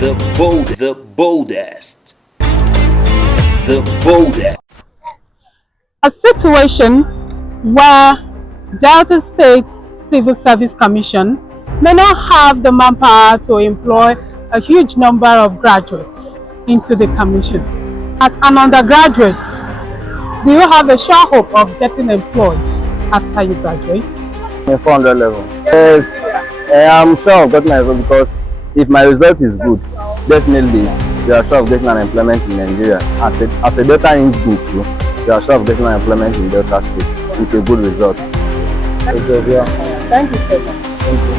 The boldest. The boldest. A situation where Delta State Civil Service Commission may not have the manpower to employ a huge number of graduates into the commission. As an undergraduate, do you have a sure hope of getting employed after you graduate? 400 level. Yes, I am sure of getting my result because if my result is good, definitely you are sure of getting an employment in Nigeria. As a Delta engineer too, you are sure of getting an employment in Delta State with a good result. Thank you so much. Thank you.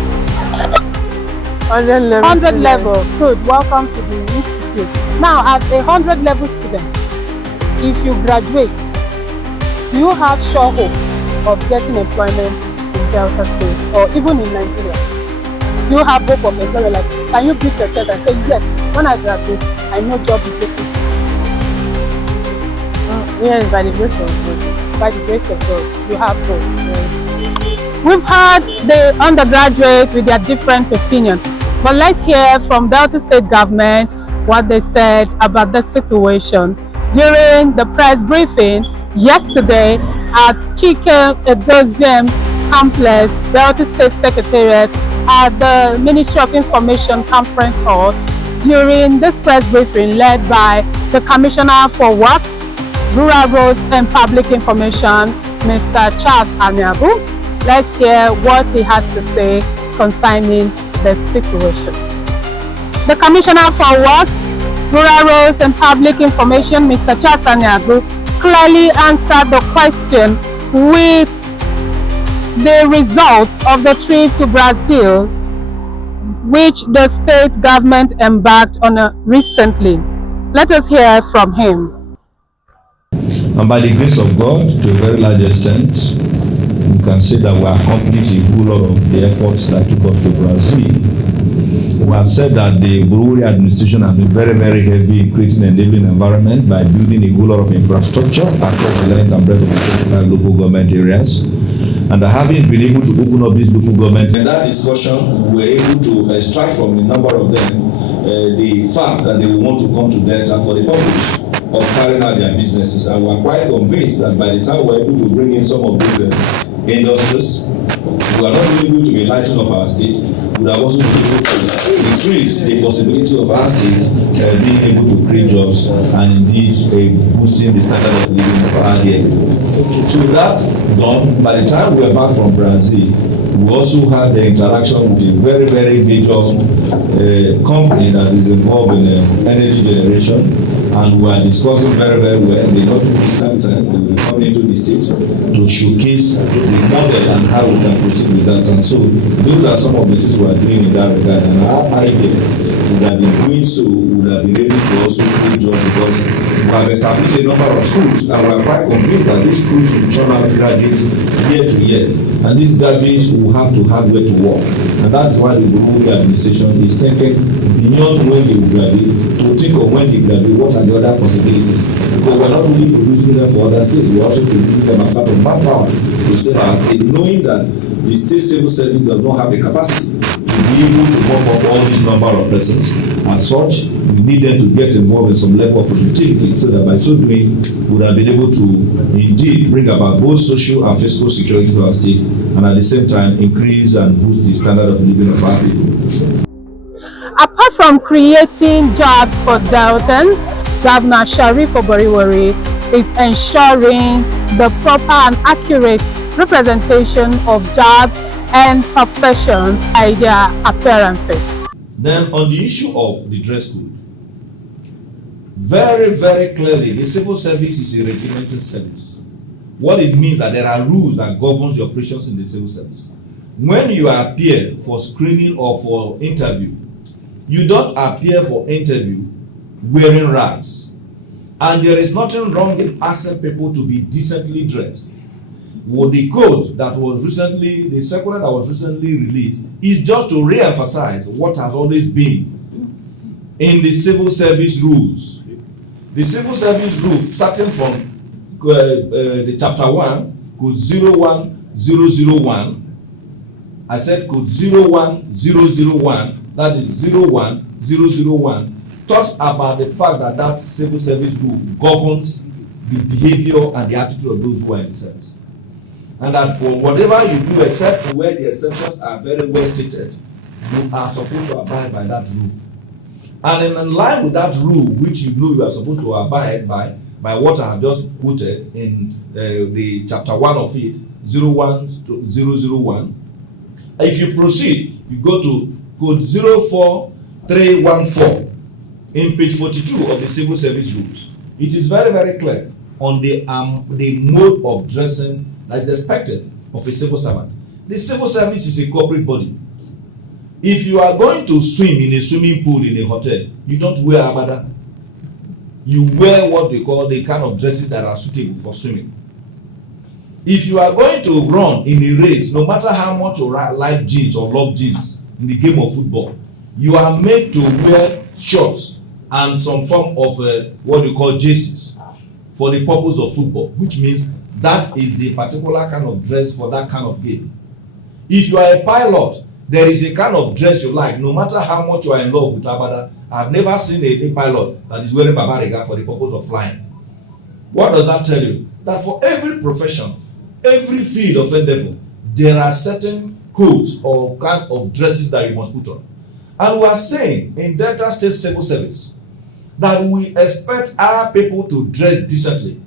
100 level. Good. Welcome to the institute. Now, as a 100 level student, if you graduate, do you have sure hope of getting employment in Delta State or even in Nigeria? Do you have hope of employment? Like, can you beat yourself and say, yes, when I graduate, I know job is taken? Yes, by the grace of God. By the grace of God, you have hope. Yes. We've heard the undergraduates with their different opinions, but let's hear from Delta State government what they said about the situation during the press briefing yesterday at Chike Edoziem Complex, Delta State Secretariat, at the Ministry of Information Conference Hall. During this press briefing led by the Commissioner for Works, Rural Roads and Public Information, Mr. Charles Amiabu. Let's hear what he has to say concerning the situation. The Commissioner for Works, Rural Roads and Public Information, Mr. Charles Amiabu, clearly answered the question with the results of the trip to Brazil, which the state government embarked on recently. Let us hear from him. And by the grace of God, to a very large extent, we can say that we accomplished a whole lot of the efforts that took us to Brazil. We have said that the Burundi administration has been very, very heavy in creating an enabling environment by building a whole lot of infrastructure across the length and breadth of the local government areas. And having been able to open up these local government. In that discussion, we were able to extract from a number of them the fact that they will want to come to Delta for the purpose of carrying out their businesses, and we're quite convinced that by the time we're able to bring in some of these industries, we are not only going to be lighting up our state, we are also going able to increase the possibility of our state being able to create jobs and indeed boosting the standard of living of our area. So that done, by the time we are back from Brazil, we also had the interaction with a very, very major company that is involved in energy generation. And we are discussing very, very well. They not too distant time. They will come into the state to showcase the model and how we can proceed with that. And so those are some of the things we are doing in that regard. And our idea is that in doing so, we would have been able to also create jobs because we have established a number of schools, and we are quite convinced that these schools will churn out graduates year to year. And these graduates will have to have where to work. And that is why the Burundi administration is thinking beyond when they will graduate, to think of when they graduate, what are the other possibilities. Because we're not only producing them for other states, we're also producing them as part of manpower to serve our state, knowing that the state civil service does not have the capacity to be able to mop up all these number of persons. As such, we need them to get involved in some level of productivity so that by so doing, we would have been able to indeed bring about both social and fiscal security to our state, and at the same time increase and boost the standard of living of our people. Apart from creating jobs for Deltans, Governor Sharif Oboriwari is ensuring the proper and accurate representation of jobs and professions by their appearances. Then on the issue of the dress code, very, very clearly, the civil service is a regimented service. What it means that there are rules that govern the operations in the civil service. When you appear for screening or for interview, you don't appear for interview wearing rags. And there is nothing wrong in asking people to be decently dressed. Well, the code that was recently, the circular that was recently released, is just to re-emphasize what has always been in the civil service rules. The civil service rules, starting from the chapter 1, code 01001, I said code 01001, that is 01001, talks about the fact that that civil service rule governs the behavior and the attitude of those who are in the service. And that for whatever you do, except where the exceptions are very well stated, you are supposed to abide by that rule. And in line with that rule, which you know you are supposed to abide by what I have just quoted in the chapter 1 of it, 01001, if you proceed, you go to code 04314 in page 42 of the civil service rules. It is very, very clear on the mode of dressing that is expected of a civil servant. The civil service is a corporate body. If you are going to swim in a swimming pool in a hotel, you don't wear abada. You wear what they call the kind of dresses that are suitable for swimming. If you are going to run in a race, no matter how much you like jeans or love jeans in the game of football, you are made to wear shorts and some form of what you call jerseys for the purpose of football, which means that is the particular kind of dress for that kind of game. If you are a pilot, there is a kind of dress you like, no matter how much you are in love with abada. I've never seen a pilot that is wearing babariga for the purpose of flying. What does that tell you? That for every profession, every field of endeavor, there are certain codes or kind of dresses that you must put on. And we are saying in Delta State Civil Service that we expect our people to dress decently.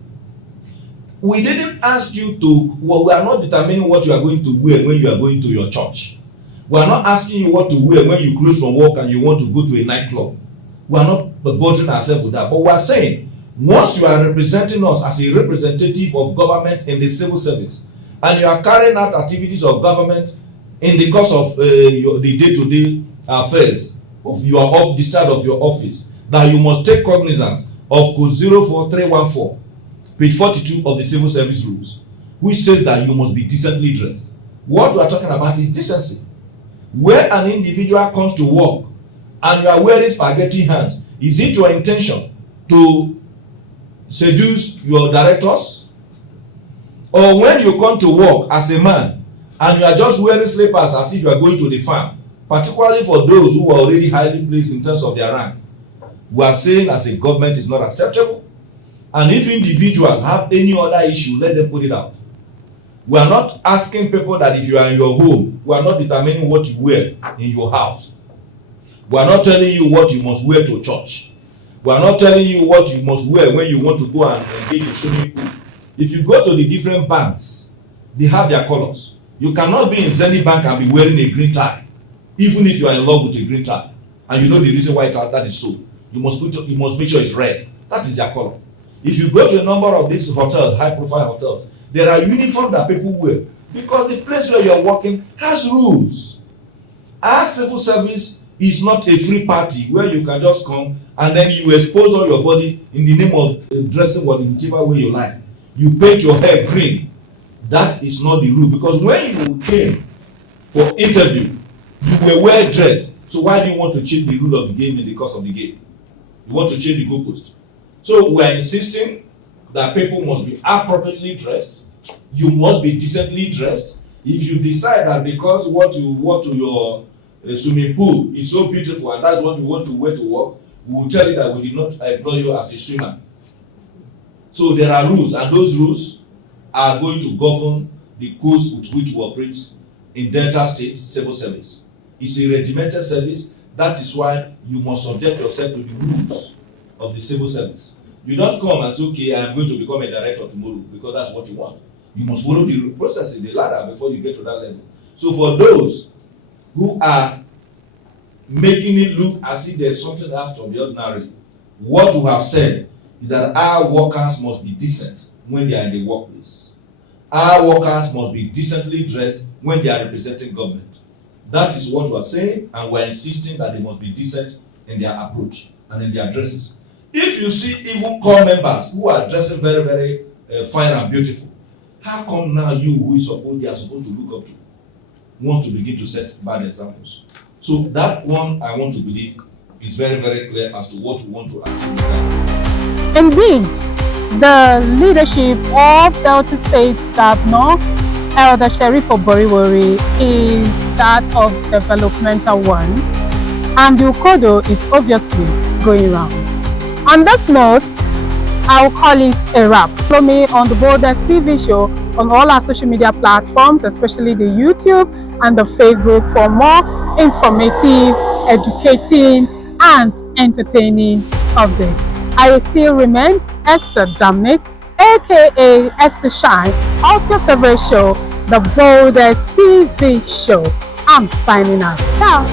We didn't ask you to, well, we are not determining what you are going to wear when you are going to your church. We are not asking you what to wear when you close from work and you want to go to a nightclub. We are not bothering ourselves with that. But we are saying, once you are representing us as a representative of government in the civil service, and you are carrying out activities of government in the course of the day-to-day affairs of your discharge of your office, that you must take cognizance of code 04314, page 42 of the civil service rules, which says that you must be decently dressed. What we are talking about is decency. Where an individual comes to work and you are wearing spaghetti hands, is it your intention to seduce your directors? Or when you come to work as a man and you are just wearing slippers as if you are going to the farm, particularly for those who are already highly placed in terms of their rank, we are saying as a government is not acceptable. And if individuals have any other issue, let them put it out. We are not asking people that if you are in your home, we are not determining what you wear in your house. We are not telling you what you must wear to church. We are not telling you what you must wear when you want to go and engage in swimming pool. If you go to the different banks, they have their colors. You cannot be in Zenith Bank and be wearing a green tie, even if you are in love with a green tie. And you know the reason why that is so. You must make sure it's red. That is their color. If you go to a number of these hotels, high-profile hotels, there are uniforms that people wear because the place where you are working has rules. Our civil service is not a free party where you can just come and then you expose all your body in the name of dressing whichever way you like. You paint your hair green. That is not the rule, because when you came for interview, you were well dressed. So why do you want to change the rule of the game in the course of the game? You want to change the goalpost. So we are insisting that people must be appropriately dressed. You must be decently dressed. If you decide that because what you want to your swimming pool is so beautiful and that's what you want to wear to work, we will tell you that we did not employ you as a swimmer. So there are rules, and those rules are going to govern the codes with which we operate in Delta State Civil Service. It's a regimented service. That is why you must subject yourself to the rules of the civil service. You don't come and say, okay, I am going to become a director tomorrow because that's what you want. You must follow the process in the ladder before you get to that level. So for those who are making it look as if there's something out of the ordinary, what we have said is that our workers must be decent when they are in the workplace. Our workers must be decently dressed when they are representing government. That is what we are saying, and we are insisting that they must be decent in their approach and in their dresses. If you see even core members who are dressing very, very fine and beautiful, how come now you, who is supposed, they are supposed to look up to, want to begin to set bad examples? So that one, I want to believe, is very, very clear as to what we want to achieve. Indeed, the leadership of Delta State Governor, Elder Sheriff Oboriwori, is that of developmental one, and the Ukodo is obviously going round. On this note, I'll call it a wrap. Follow me on the Boldest TV show on all our social media platforms, especially the YouTube and the Facebook, for more informative, educating, and entertaining updates. I still remain Esther Dominic, aka Esther Shine, of your favorite show, the Boldest TV show. I'm signing out. Ciao.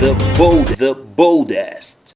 The Boldest.